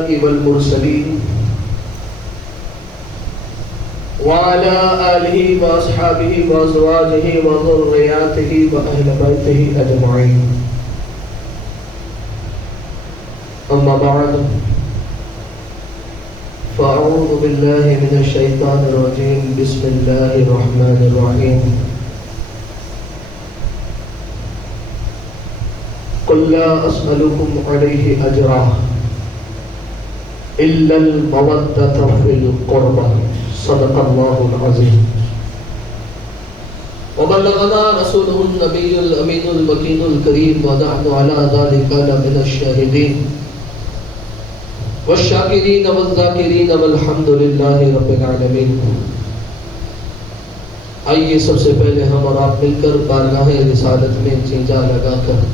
الأنبياء والمرسلين وعلى آله وأصحابه وأزواجه وذرياته وأهل بيته أجمعين. أما بعد فأعوذ بالله من الشيطان الرجيم. بسم الله الرحمن الرحيم. قل لا أسألكم عليه أجرا إلا المودة في القربى. صدق الله العظيم. وبلغنا رسوله النبي الأمين المكين الكريم ونحن على ذلك لمن الشاهدين والشاکرین والذاکرین والحمد للہ رب العالمین. آئیے سب سے پہلے ہم اور آپ مل کر بارگاہ رسالت میں چنجا لگا کر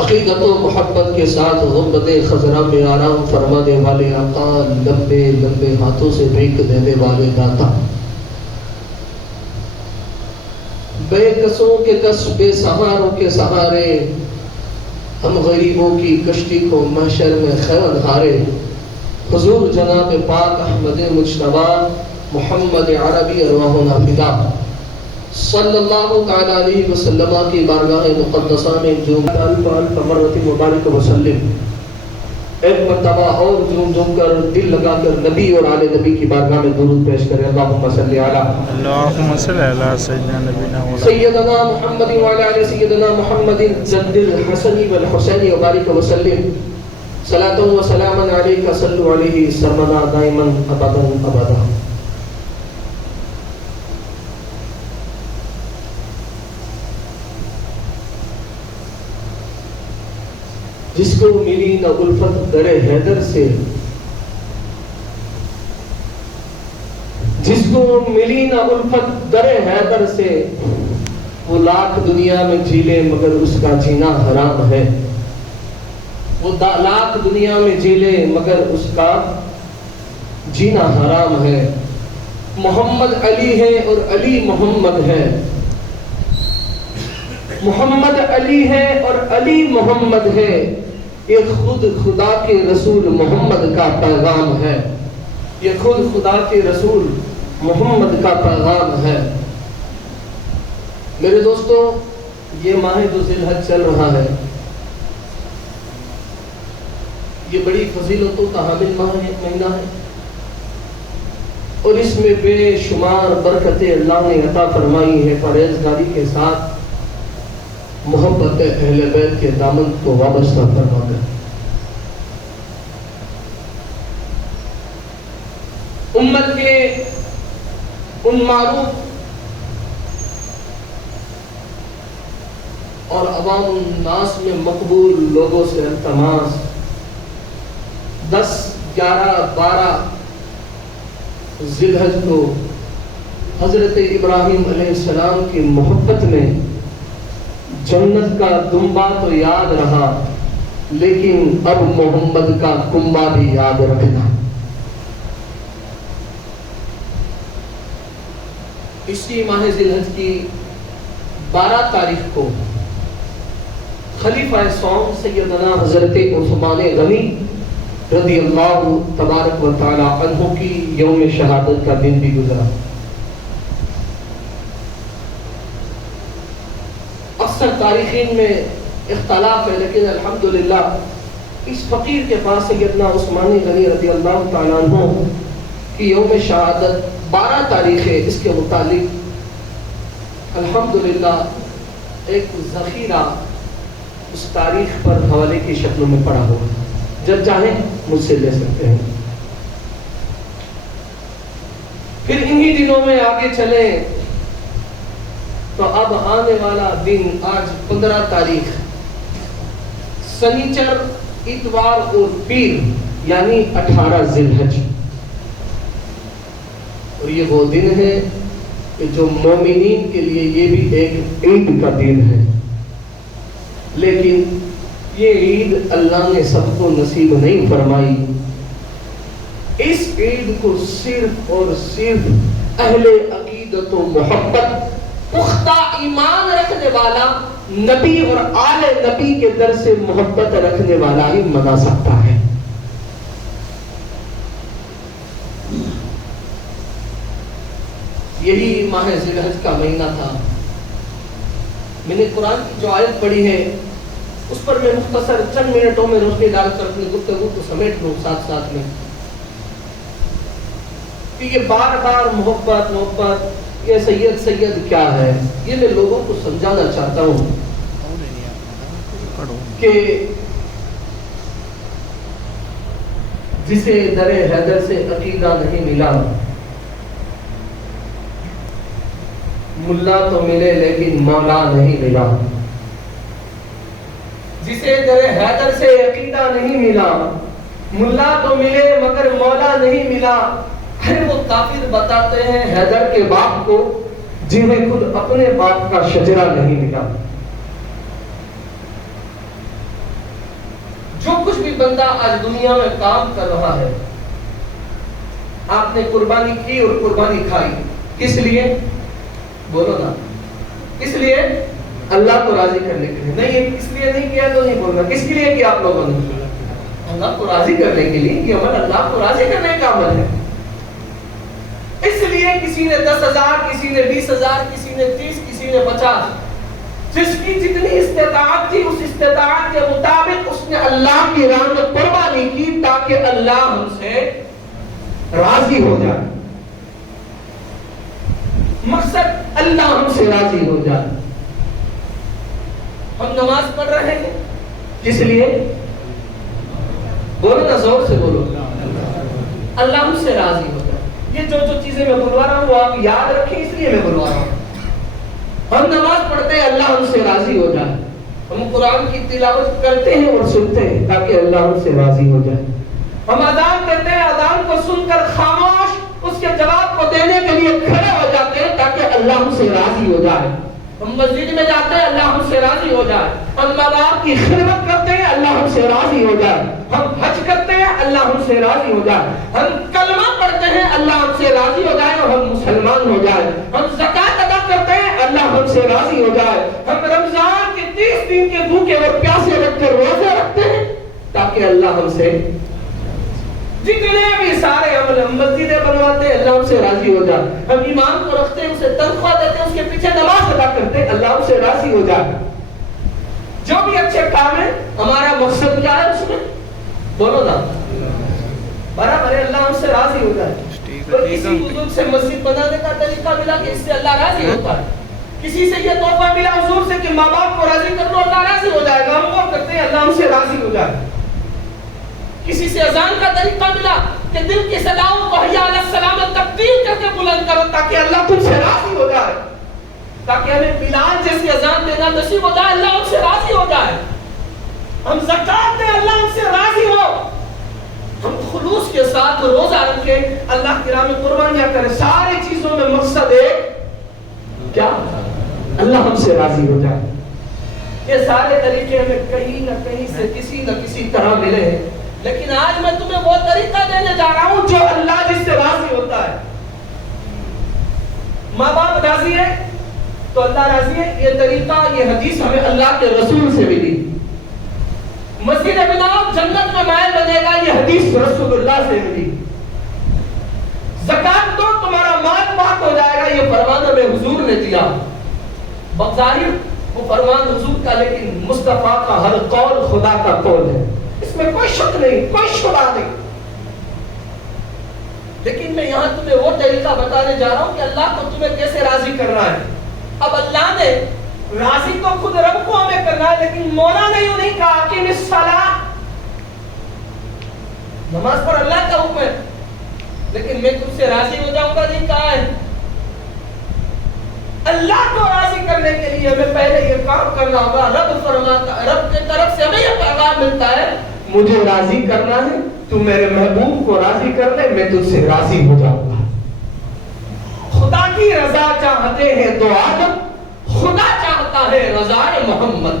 عقیدت و محبت کے ساتھ غربت خضرا میں آرام فرمانے والے آقا، لمبے لمبے ہاتھوں سے بھیک دینے والے داتا، بے کسوں کے کس، بے سہاروں کے سہارے، ہم غریبوں کی کشتی کو محشر میں خیر ہارے، حضور جناب پاک احمد مجتبی محمد عربی ارواحنا فدا صلی اللہ تعالی علیہ وسلم کی بارگاہ مقدسہ میں جھوم الف مرت مبارک وسلم، ایک مرتبہ اور جھوم کر دل لگا کر نبی اور آل نبی کی بارگاہ میں درود پیش کریں. اللہم صلی علی سیدنا محمد وعلی آل سیدنا محمد جد الحسن والحسین وبارک وسلم صلاۃ و سلاما علیک صلوا علیہ سرمدا دائما ابدا ابدا. جس کو ملی نہ الفت در حیدر سے، جس کو ملی نہ الفت در حیدر سے، وہ لاکھ دنیا میں جیلے مگر اس کا جینا حرام ہے. وہ لاکھ دنیا میں جیلے مگر اس کا جینا حرام ہے. محمد علی ہے اور علی محمد ہے، محمد علی ہے اور علی محمد ہے. یہ خود خدا کے رسول محمد کا پیغام ہے، یہ خود خدا کے رسول محمد کا پیغام ہے. میرے دوستو، یہ ماہ ذو الحج چل رہا ہے، یہ بڑی فضیلتوں کا حامل مہینہ ہے، اور اس میں بے شمار برکتیں اللہ نے عطا فرمائی ہے. پرہیزگاری کے ساتھ محبت اہل بیت کے دامن کو وابستہ فرما کر امت کے ان معروف اور عوام الناس میں مقبول لوگوں سے التماس، 10، 11، 12 ذی الحج کو حضرت ابراہیم علیہ السلام کی محبت میں جنت کا دمبا تو یاد رہا، لیکن اب محمد کا کنبا بھی یاد رکھنا. اسی ماہ ذی الحج کی 12 تاریخ کو خلیفہ سوم سیدنا حضرت عثمان غنی رضی اللہ تبارک و تعالی عنہ کی یوم شہادت کا دن بھی گزرا. اکثر تاریخین میں اختلاف ہے، لیکن الحمدللہ اس فقیر کے پاس سیدنا عثمان غنی رضی اللہ تعالیٰ عنہ کی یوم شہادت 12 تاریخ ہے. اس کے متعلق الحمدللہ ایک ذخیرہ اس تاریخ پر حوالے کی شکل میں پڑا ہوا ہے، جب چاہیں مجھ سے لے سکتے ہیں. پھر انہی دنوں میں آگے چلیں تو اب آنے والا دن آج 15 تاریخ سنیچر، اتوار اور پیر، یعنی 18 ذی الحج. اور یہ وہ دن ہے کہ جو مومنین کے لیے یہ بھی ایک عید کا دن ہے، لیکن یہ عید اللہ نے سب کو نصیب نہیں فرمائی. اس عید کو صرف اور صرف اہل عقیدت و محبت، پختہ ایمان رکھنے والا نبی اور آل نبی کے در سے محبت رکھنے والا ہی منا سکتا ہے. یہی ماہ ذی الحج کا مہینہ تھا. میں نے قرآن کی جو آیت پڑھی ہے اس پر میں مختصر چند منٹوں میں روشنی ڈال کر اپنی گفتگو کو سمیٹ لوں ساتھ ساتھ میں کہ یہ بار بار محبت یہ سید کیا ہے، یہ میں لوگوں کو سمجھانا چاہتا ہوں کہ جسے در حیدر سے عقیدہ نہیں ملا، ملا تو ملے لیکن مولا نہیں ملا. جسے در حیدر سے عقیدہ نہیں ملا، ملا تو ملے مگر مولا نہیں ملا. پھر وہ کافر بتاتے ہیں حیدر کے باپ کو جنہیں خود اپنے باپ کا شجرہ نہیں ملا. جو کچھ بھی بندہ آج دنیا میں کام کر رہا ہے، آپ نے قربانی کی اور قربانی کھائی، کس لیے؟ بولو نا. کس لیے؟ اللہ کو راضی کرنے کے لیے. نہیں اس لیے نہیں کیا تو نہیں بولنا. کس کے لیے کیا آپ لوگوں نے؟ اللہ کو راضی کرنے کے لیے. یہ عمل اللہ کو راضی کرنے کا عمل ہے. اس لیے کسی نے 10,000، کسی نے 20,000، کسی نے 30، کسی نے 50، جس کی جتنی استطاعت تھی اس استطاعت کے مطابق اس نے اللہ کی راہ میں قربانی کی تاکہ اللہ ہم سے راضی ہو جائے. مقصد اللہ ہم سے راضی ہو جائے. ہم نماز پڑھ رہے ہیں کس لیے؟ بولو نا، زور سے بولو. اللہ ہم سے راضی ہو جائے. یہ جو چیزیں میں بلوا رہا ہوں وہ آپ یاد رکھیں، اس لیے میں بلوا رہا ہوں. ہم نماز پڑھتے ہیں اللہ ہم سے راضی ہو جائے. ہم قرآن کی تلاوت کرتے ہیں اور سنتے ہیں تاکہ اللہ ہم سے راضی ہو جائے. ہم اذان کرتے ہیں، اذان کو سن کر خاموش اس کے جواب کو دینے کے لیے کھڑے ہو جاتے ہیں تاکہ اللہ ہم سے راضی ہو جائے. ہم مسجد میں جاتے ہیں اللہ ہم سے راضی ہو جائے. ہم ماں باپ کی خدمت کرتے ہیں اللہ ہم سے راضی ہو جائے. ہم حج کرتے ہیں اللہ ہم سے راضی ہو جائے. ہم کلمہ پڑھتے ہیں اللہ ہم سے راضی ہو جائے اور ہم مسلمان ہو جائے. ہم زکات ادا کرتے ہیں اللہ ہم سے راضی ہو جائے. ہم رمضان کے 30 دن کے بھوکے اور پیاسے رکھ کر روزے رکھتے ہیں تاکہ اللہ ہم سے جتنے بھی سارے عمل. ہم مسجدیں بنواتے ہیں اللہ ہم سے راضی ہو جائے. ہم امام کو رکھتے ہیں، اسے تنخواہ دیتے ہیں، اس کے پیچھے نماز ادا کرتے ہیں اللہ ہم سے راضی ہو جائے. جو بھی اچھے کام ہے ہمارا مقصد کیا ہے اس میں؟ بولو نا. برابر ہے، اللہ ہم سے راضی ہو جائے. تو کسی بزرگ سے مسجد بنانے کا طریقہ ملا کہ اس سے اللہ راضی ہوتا ہے. کسی سے یہ تحفہ ملا حضور سے کہ ماں باپ کو راضی کر دو اللہ راضی ہو جائے گا. ہم وہ کرتے ہیں اللہ ہم سے راضی ہو جائے. کسی سے اذان کا طریقہ ملا کہ دل کی صداؤں کو حی علی السلامت تبدیل کر کے بلند کرو تاکہ اللہ تم سے راضی ہو جائے. تاکہ ہمیں بلال جیسی اذان دینا نصیب ہو جائے اللہ ہم سے راضی ہو جائے. ہم زکات دیں اللہ ہم سے راضی ہو. ہم خلوص کے ساتھ روزہ رکھیں اللہ کی راہ میں قربانیاں کریں. ساری چیزوں میں مقصد ایک کیا؟ اللہ ہم سے راضی ہو جائے. یہ سارے طریقے ہمیں کہیں نہ کہیں سے کسی نہ کسی طرح ملے ہیں. لیکن آج میں تمہیں وہ طریقہ دینے جا رہا ہوں جو اللہ جس سے راضی ہوتا ہے. ماں باپ راضی ہے تو اللہ راضی ہے. یہ طریقہ، یہ حدیث ہمیں اللہ کے رسول سے ملی. مسجد بناؤ جنت میں مائل بنے گا، یہ حدیث رسول اللہ سے ملی. زکات دو تمہارا مال پاک ہو جائے گا، یہ فرمان ہمیں حضور نے دیا. بظاہر وہ فرمان حضور کا لیکن مصطفیٰ کا ہر قول خدا کا قول ہے. اس میں کوئی شک نہیں، کوئی شبہ نہیں. لیکن میں یہاں تمہیں وہ طریقہ بتانے جا رہا ہوں کہ اللہ کو تمہیں کیسے راضی کرنا ہے. اب اللہ نے راضی تو خود رب کو ہمیں کرنا ہے لیکن مولا نے یوں نہیں کہا کہ الصلاۃ نماز پر اللہ کا حکم ہے لیکن میں تم سے راضی ہو جاؤں گا نہیں کہا ہے. اللہ کو راضی کرنے کے لیے ہمیں پہلے یہ کام کرنا ہوگا. رب فرماتا، رب کی طرف سے ہمیں یہ پیغام ملتا ہے مجھے راضی کرنا ہے تو میرے محبوب کو راضی کر لے میں تجھ سے راضی ہو جاؤں گا. خدا کی رضا چاہتے ہیں تو آدم، خدا چاہتا ہے رضا محمد.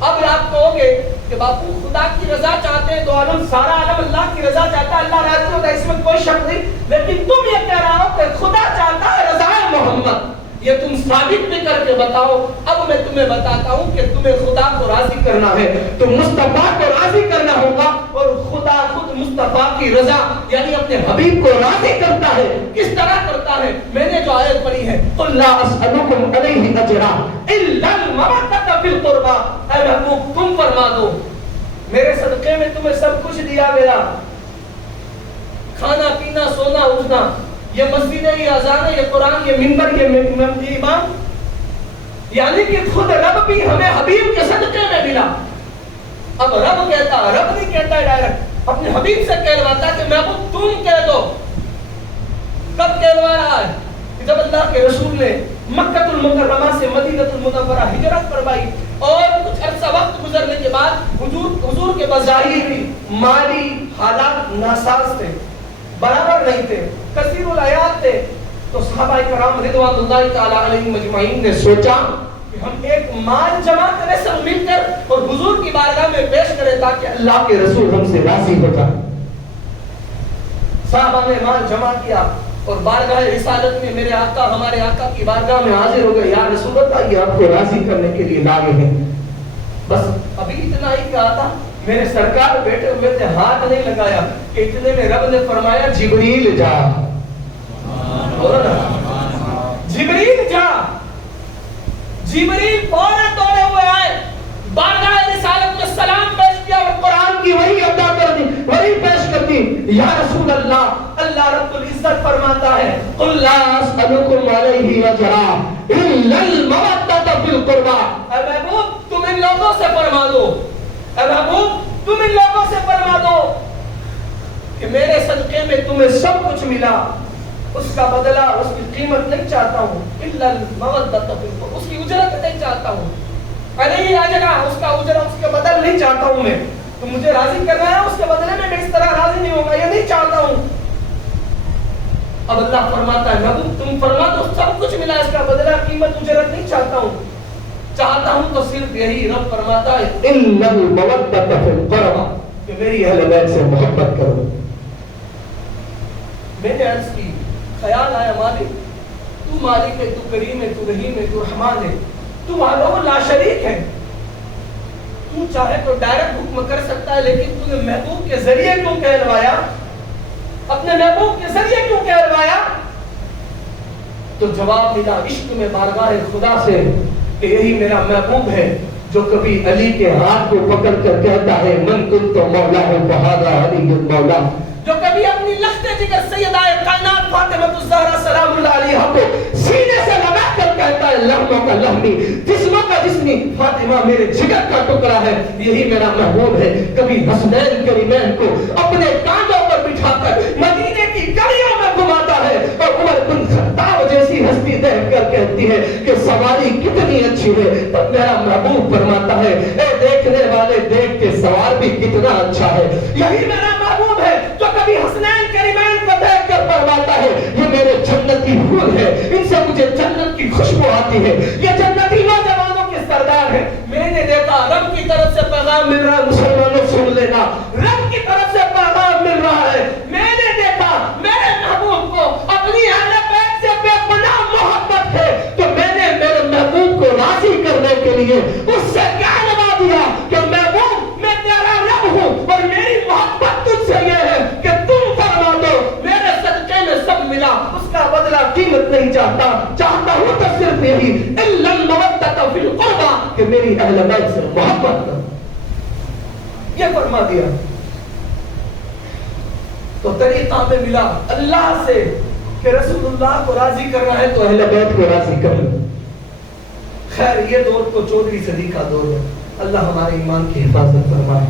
اب آپ کہو گے کہ باپو خدا کی رضا چاہتے ہیں تو عالم سارا عالم اللہ کی رضا چاہتا ہے، اللہ راضی ہوتا ہے، اس میں کوئی شک نہیں. لیکن تم یہ کہہ رہا ہو کہ خدا چاہتا ہے رضا محمد. یہ تم ثابت بھی کر کے بتاؤ۔ اب میں تمہیں بتاتا ہوں کہ تمہیں خدا کو راضی کرنا ہے تو مصطفیٰ کو راضی کرنا ہوگا، اور خدا خود مصطفیٰ کی رضا یعنی اپنے حبیب کو راضی کرتا ہے۔ کس طرح کرتا ہے؟ میں نے جو آیت پڑھی ہے قُلْ لَا أَسْأَلُكُمْ عَلَيْهِ أَجْرًا إِلَّا الْمَوَدَّةَ فِي الْقُرْبَى، اے محبوب تم فرما دو میرے صدقے میں تمہیں سب کچھ دیا گیا، کھانا پینا سونا اٹھنا، یہ مسجد ہے، یہ اذان ہے، یہ قرآن، یہ منبر، یہ امام، یعنی کہ خود رب بھی ہمیں حبیب کے صدقے میں ملا۔ اب رب کہتا، رب نہیں کہتا ہے ڈائریکٹ، اپنے حبیب سے کہلواتا ہے کہ محبوب تم کہہ دو۔ کب کہلوا رہا ہے؟ جب اللہ کے رسول نے مکہ المکرمہ سے مدینہ المنورہ ہجرت فرمائی اور کچھ عرصہ وقت گزرنے کے بعد حضور کے بظاہر مالی حالات ناساز تھے، برابر نہیں تھے، کثیر العیات تھے، تو صحابہ کرام رضوان اللہ تعالی علیہم مجمعین نے سوچا کہ ہم ایک مال جمع کریں سب مل کر اور حضور کی بارگاہ میں پیش کریں تاکہ اللہ کے رسول ہم سے راضی ہو جائے۔ صحابہ نے مال جمع کیا اور بارگاہ رسالت میں میرے آقا ہمارے آقا کی بارگاہ میں حاضر ہو گئے، یا رسول اللہ یہ آپ کو راضی کرنے کے لیے لائے ہیں۔ بس ابھی اتنا ہی کہا تھا، میرے سرکار بیٹھے ہوئے تھے، ہاتھ نہیں لگایا کہ اتنے میں رب نے فرمایا جبریل جا، جبریل جا۔ جبریل فوراً دوڑے ہوئے آئے، بارگاہ رسالت میں سلام پیش کیا اور قرآن کی وحی ادا کر دی، وحی پیش کر دی۔ یا رسول اللہ، اللہ رب العزت فرماتا ہے قُلْ لَا أَسْأَلُكُمْ عَلَيْهِ أَجْرًا إِلَّا الْمَوَدَّةَ فِي الْقُرْبَى، اے محبوب تم ان لوگوں سے فرما دو، اے محبوب تم ان لوگوں سے فرما دو کہ میرے صدقے میں تمہیں سب کچھ ملا، اس کا بدلہ اس کی قیمت نہیں چاہتا ہوں، الا المودۃ فی القربى، اس کی اجرت نہیں چاہتا ہوں، علیہ اجرا، اس کا اجرت اس کا بدل نہیں چاہتا ہوں میں، تم مجھے راضی کرنا ہے اس کے بدلے میں اس طرح راضی نہیں ہوگا، یہ نہیں چاہتا ہوں۔ اب اللہ فرماتا ہے محبوب تم فرما دو سب کچھ ملا، اس کا بدلہ قیمت اجرت نہیں چاہتا ہوں، چاہتا ہوں تو صرف یہی رب فرماتا ہے الا المودۃ فی القربى، کہ میری اہل بیت سے محبت کرو۔ میں نے عرض کی، خیال آیا مالک تو مالک ہے، تو کریم ہے، تو رحیم ہے، تو رحمان ہے، تو وحدہ لا شریک ہے، تو چاہے تو ڈائریکٹ حکم کر سکتا ہے، لیکن تو نے محبوب کے ذریعے کیوں کہلوایا، اپنے محبوب کے ذریعے کیوں کہلوایا؟ تو جواب ملا عشق میں بارگاہ خدا سے کہ یہی میرا محبوب ہے جو کبھی علی کے ہاتھ کو پکڑ کر کہتا ہے من کنت مولا فہذا علی المولا، جو کبھی اپنی لخت جگر سیدہ کائنات فاطمہ الزہرا سلام اللہ علیہا کو سینے سے لگا کر کہتا ہے لہموں کا لہمی، جسموں کا جسمی، فاطمہ میرے جگر کا ٹکڑا ہے، یہی میرا محبوب ہے۔ کبھی حسنین کریمین کو اپنے کاندھوں پر بٹھا کر مدینے کی گلیوں میں گھماتا ہے اور عمر بن خطاب جیسی ہستی دیکھ کر کہتی ہے کہ سواری کتنی اچھی ہے، تب میرا محبوب فرماتا ہے اے دیکھنے والے دیکھ کے سوار بھی کتنا اچھا ہے۔ یہی میرا محبوب ہے جو کبھی حسنین کریمین کو دیکھ کر فرماتا ہے یہ میرے جنتی پھول ہے، ان سے مجھے جنت کی خوشبو آتی ہے، یہ جنتی نوجوانوں کے سردار ہے۔ میں نے دیکھا رب کی طرف سے پیغام مل رہا ہے، مسلمانوں سن لینا، رب کی طرف سے پیغام مل رہا ہے۔ میں نے دیکھا میرے محبوب کو اپنی اہل بیت سے بے پناہ محبت ہے، تو میں نے میرے محبوب کو راضی کرنے کے لیے اس سے کیا لگا دیا کہ محبوب میں تیرا رب ہوں اور میری محبت تجھ سے یہ ہے کہ تم فرما دو میرے صدقے میں سب ملا، اس کا بدلہ قیمت نہیں چاہتا، چاہتا ہوں تو صرف یہی الا المودۃ فی القربى کہ میری اہل بیت سے محبت کرو، یہ فرما دیا۔ تو طریقہ میں ملا اللہ سے کہ رسول اللہ کو راضی کرنا ہے تو اہل بیت کو راضی کر لو۔ خیر یہ دور تو 14ویں صدی کا دور ہے، اللہ ہمارے ایمان کی حفاظت فرمائے،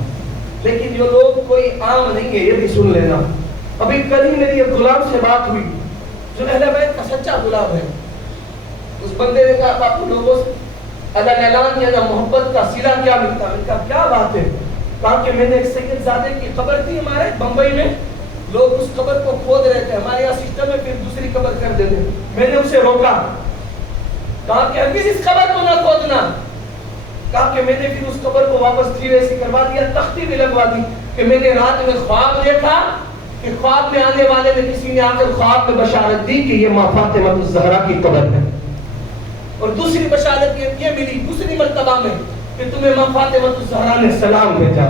لیکن یہ لوگ کوئی عام نہیں ہے، یہ بھی سن لینا۔ ابھی کل ہی میری ایک غلام سے بات ہوئی جو اہل بیت کا سچا غلام ہے، اس بندے نے کہا آپ لوگوں سے اللہ اعلان کیا محبت کا صلہ کیا ملتا ہے؟ میں نے کہا کیا بات ہے؟ کہا کہ میں نے ایک سید زادے کی قبر تھی ہمارے بمبئی میں، لوگ اس قبر کو کھود رہے تھے، ہمارے یہاں سسٹم میں پھر دوسری قبر کر دیتے، میں نے اسے روکا، کہا کہ ہرگز اس قبر کو نہ کھودنا، کہا کہ میں نے پھر اس قبر کو واپس تھی ویسی کروا دیا، تختی بھی لگوا دی کہ میں نے رات میں خواب دیکھا کہ خواب میں آنے والے نے کسی نے آ کر خواب میں بشارت دی کہ یہ ماں فاطمہ الزہرا کی قبر ہے۔ اور دوسری بشارت یہ ملی دوسری مرتبہ میں کہ تمہیں ماں فاطمہ الزہرا نے سلام بھیجا.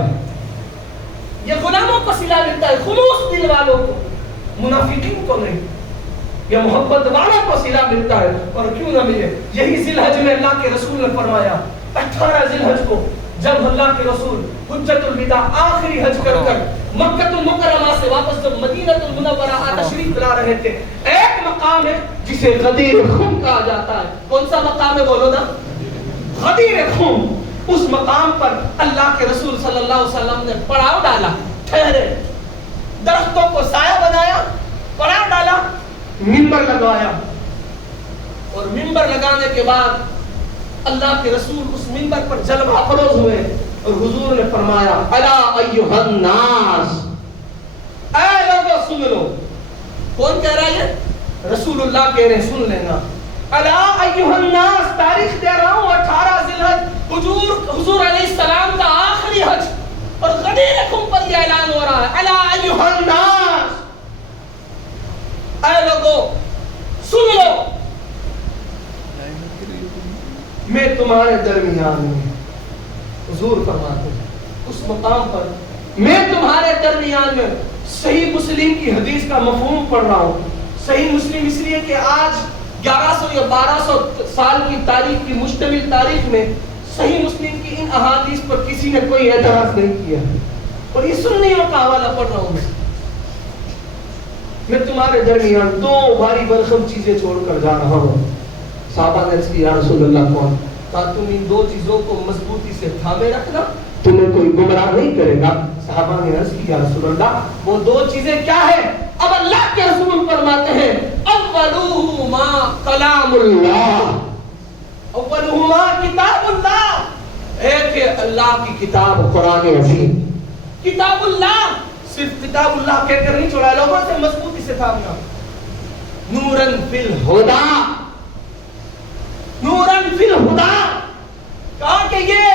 یہ غلاموں کو صلہ ملتا ہے، خلوص دل والوں کو، منافقین کو نہیں. یہ محبت والوں کو صلہ ملتا ہے. اور کیوں نہ ملے؟ یہی ذی الحج میں اللہ کے رسول نے فرمایا 18 ذی الحج کو جب اللہ کے رسول حجۃ الوداع آخری حج کر مکہ المکرمہ سے واپس جب مدینہ المنورہ تشریف لا رہے تھے، ایک مقام ہے جسے غدیر خم کہا جاتا ہے. کون سا مقام ہے بولو نا؟ غدیر خم. اس مقام پر اللہ کے رسول صلی اللہ علیہ وسلم نے پڑاؤ ڈالا، ٹھہرے، درختوں کو سایہ بنایا، پڑاؤ ڈالا، منبر لگایا. اور منبر لگانے کے بعد اللہ کے رسول اس منبر پر جلوہ افروز ہوئے اور حضور نے فرمایا الا ایھا الناس، اے لوگوں سن لو. کون کہہ رہا ہے؟ رسول اللہ کہہ رہے ہیں، سن لینا. الا ایھا الناس، تاریخ دے رہا ہوں 18 ذی الحج، حضور علیہ السلام کا آخری حج، اور غدیر خم پر یہ اعلان ہو رہا ہے الا ایھا الناس، اے لوگوں سن لو، میں تمہارے درمیان ہوں. حضور فرماتے ہیں اس مقام پر میں تمہارے درمیان میں. صحیح مسلم کی حدیث کا مفہوم پڑھ رہا ہوں. صحیح مسلم اس لیے کہ آج 1100 یا 1200 سال کی تاریخ کی مشتمل تاریخ میں صحیح مسلم کی ان احادیث پر کسی نے کوئی اعتراض نہیں کیا. اور یہ سنیوں کا حوالہ پڑھ رہا ہوں. میں تمہارے درمیان 2 بھاری برخم چیزیں چھوڑ کر جا رہا ہوں. صحابہ نے عرض کی یا رسول اللہ کون؟ کہا تم ان 2 چیزوں کو مضبوطی سے تھامے رکھنا، تمہیں کوئی گمراہ نہیں کرے گا. صحابہ نے عرض کی یا رسول اللہ وہ 2 چیزیں کیا ہیں؟ اب اللہ کے رسول فرماتے ہیں اولہما کلام اللہ، اولہما کتاب اللہ. ایک ہے اللہ کی کتاب قرآن عظیم. کتاب اللہ صرف کتاب اللہ کہہ کر نہیں چھوڑا، لوگوں سے مضبوطی سے تھامنا. نورن فی الہدا، نورن فی الہدا، کہا کہ یہ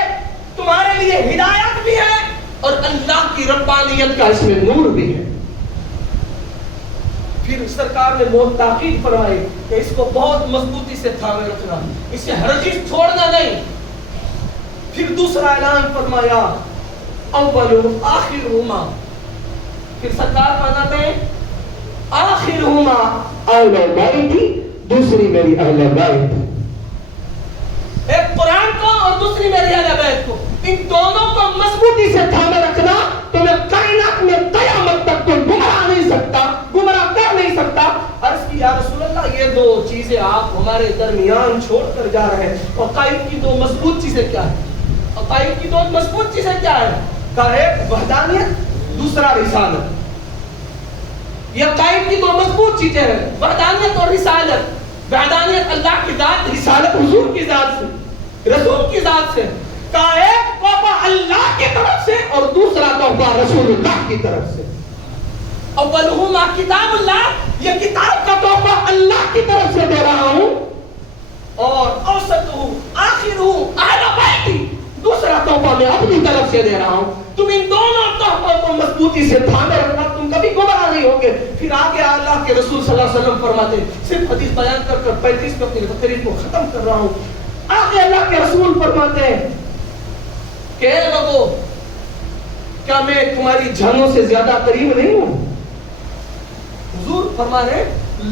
تمہارے لیے ہدایت بھی ہے اور اللہ کی ربانیت کا اس میں نور بھی ہے. پھر سرکار نے بہت تاکید فرمائی کہ اس کو بہت مضبوطی سے تھامے رکھنا، اسے ہرگز چھوڑنا نہیں. پھر دوسرا اعلان فرمایا اول آخرہما، پھر سرکار فرماتے ہیں آخرہما اہل بیتی، دوسری میری اہل بیت. ایک قرآن کو اور دوسری میری اہل بیت کو، ان دونوں کو مضبوطی سے تھامے رکھنا. تمہیں کائنات میں قیامت تک کوئی گمراہ نہیں سکتا، گمراہ کر نہیں سکتا. عرض کی یا رسول اللہ یہ 2 چیزیں آپ ہمارے درمیان چھوڑ کر جا رہے ہیں. عقائد کی 2 مضبوط چیزیں کیا ہیں؟ عقائد کی 2 مضبوط چیزیں کیا ہیں؟ کہا ایک وحدانیت، دوسرا رسالت. یہ عقائد کی 2 مضبوط چیزیں ہیں، وحدانیت اور رسالت. وحدانیت اللہ کی ذات، رسالت حضور کی ذات سے، رسول کی ذات سے. کہا ایک تحفہ اللہ کی طرف سے اور دوسرا تحفہ رسول اللہ کی طرف سے. اولہما کتاب اللہ، یہ کتاب کا تحفہ اللہ کی طرف سے دے رہا ہوں، اور اوسطہ آخرہ اہل بیتی، دوسرا تحفہ میں اپنی طرف سے دے رہا ہوں. تم ان دونوں تحفوں کو مضبوطی سے تھامے رکھنا، تم کبھی گمراہ نہیں ہوگے. پھر آگے اللہ کے رسول صلی اللہ علیہ وسلم فرماتے ہیں، صرف حدیث بیان کر کر 35 میں اپنی تقریر کو ختم کر رہا ہوں. آگے اللہ کے رسول فرماتے ہیں کہ اے لوگوں کیا میں تمہاری جانوں سے زیادہ قریب نہیں ہوں؟ حضور فرما رہے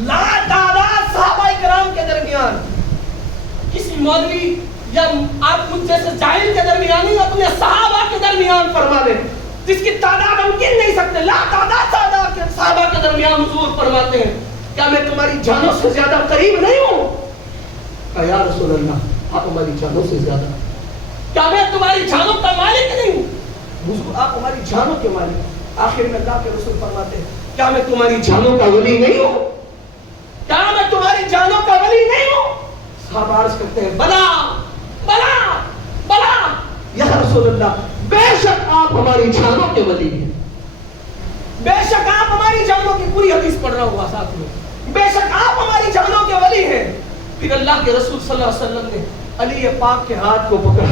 لا تعداد صحابہ کرام کے درمیان، کسی مولوی یا آپ مجھ جیسے جاہل کے درمیان نہیں، اپنے صحابہ کے درمیان فرما لیں جس کی تعداد ہم گن نہیں سکتے. لا تعداد صحابہ کے درمیان حضور فرماتے ہیں کیا میں تمہاری جانوں سے زیادہ قریب نہیں ہوں؟ کہا یا رسول اللہ آپ ہماری جانوں سے زیادہ. کیا میں تمہاری جانوں کا مالک نہیں ہوں؟ حضور آپ ہماری جانوں کے مالک. آخر میں اللہ کے رسول فرماتے ہیں کیا میں تمہاری جانوں کا ولی نہیں ہوں؟ کیا میں تمہاری جانوں کا ولی نہیں ہوں؟ صحابہ عرض کرتے ہیں بلا بلا بلا یا رسول اللہ، بے شک آپ ہماری جانوں کے ولی ہیں. بے شک آپ ہماری جانوں کی پوری حدیث پڑھ رہا ہوا ساتھ میں، بے شک آپ ہماری جانوں کے ولی ہیں. پھر اللہ کے رسول صلی اللہ علیہ وسلم نے علی پاک کے ہاتھ کو پکڑا،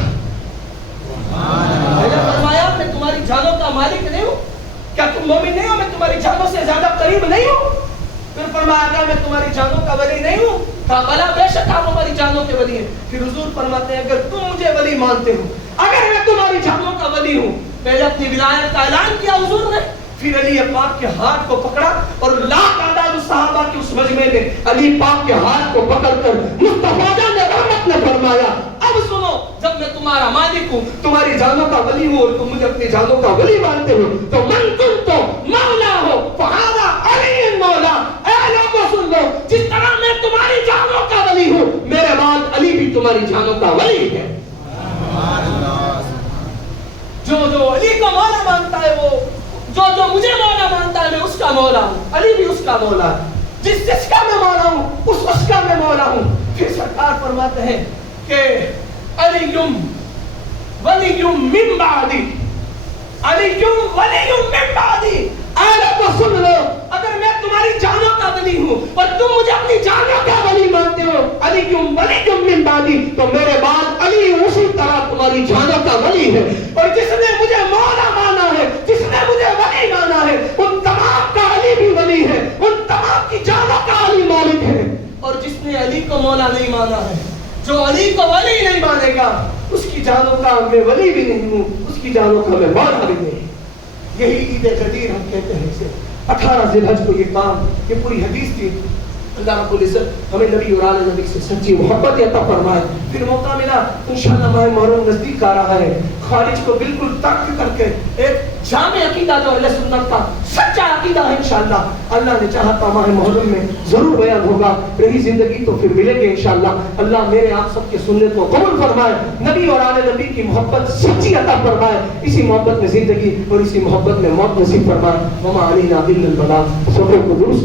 میں نے فرمایا میں تمہاری جانوں کا مالک نہیں ہوں؟ کیا تم مومن نہیں ہو؟ میں تمہاری جانوں سے زیادہ قریب نہیں ہوں؟ پھر فرمایا کہ میں تمہاری جانوں کا ولی نہیں ہوں؟ کہا بلا بے شک آپ ہماری جانوں کے ولی ہیں. پھر حضور فرماتے ہیں اگر تم مجھے ولی مانتے ہو، اگر میں تمہاری جانوں کا ولی ہوں، پہلے اپنی ولایت کا اعلان کیا حضور نے، پھر علی پاک کے ہاتھ کو پکڑا اور لاکھ تعداد صحابہ کے اس مجمع میں علی پاک کے ہاتھ کو پکڑ کر مصطفیٰ جان رحمت نے فرمایا اب سنو، جب میں تمہارا مالک ہوں، تمہاری جانوں کا ولی ہوں اور تم مجھے اپنی جانوں کا ولی مانتے ہو، تو من کنت مولا ہو فہذا علی مولا. اے لوگوں سن لو، جس طرح میں تمہاری جانوں کا ولی ہوں، میرے بعد علی بھی تمہاری جانوں کا ولی ہے. جو علی کو مولا مانتا ہے، وہ جو مجھے مولا مانتا ہے، میں اس کا مولا ہوں. علی بھی اس کا مولا ہے. جس کا میں مولا ہوں، اس کا میں مولا ہوں. پھر سرکار فرماتے ہیں کہ علی ولی من بعدی، علی ولی من بعدی. آلہ کو سن لو، اگر میں تمہاری جانوں کا ولی ہوں اور تم مجھے اپنی جانوں کا ولی مانتے ہو، علی ولی من بعدی، تو میرے بعد علی اسی طرح تمہاری جانوں کا ولی ہے. اور جس نے مجھے مولا مانا ہے، جس نے مجھے ولی مانا ہے، ان تمام کا علی بھی ولی ہے، ان تمام کی جانوں کا علی مالک ہے. اور جس نے علی کو مولا نہیں مانا ہے، جو علی کو ولی نہیں مانے گا، اس کی جانوں کا میں ولی بھی نہیں ہوں، اس کی جانوں کا میں مولا بھی نہیں. یہی عید غدیر ہم کہتے ہیں اسے. 18 ذی الحج کو یہ کام، یہ پوری حدیث تھی. اللہ رب العزت ہمیں نبی اور آل نبی سے سچی محبت عطا فرمائے. پھر موقع ملا انشاءاللہ ماہ محرم نزدیک آ رہا ہے، خارج کو بالکل ترک کر کے ایک جامع عقیدہ جو اہل سنت کا سچا عقیدہ ہے انشاءاللہ اللہ نے چاہا تو ماہ محرم میں ضرور بیان ہوگا. رہی زندگی تو پھر ملیں گے انشاءاللہ. اللہ میرے آپ سب کے سنت کو قبول فرمائے، نبی اور آل نبی کی محبت سچی عطا فرمائے، اسی محبت میں زندگی اور اسی محبت میں موت نصیب فرمائے. وما علینا الا البلاغ. سفر کو درست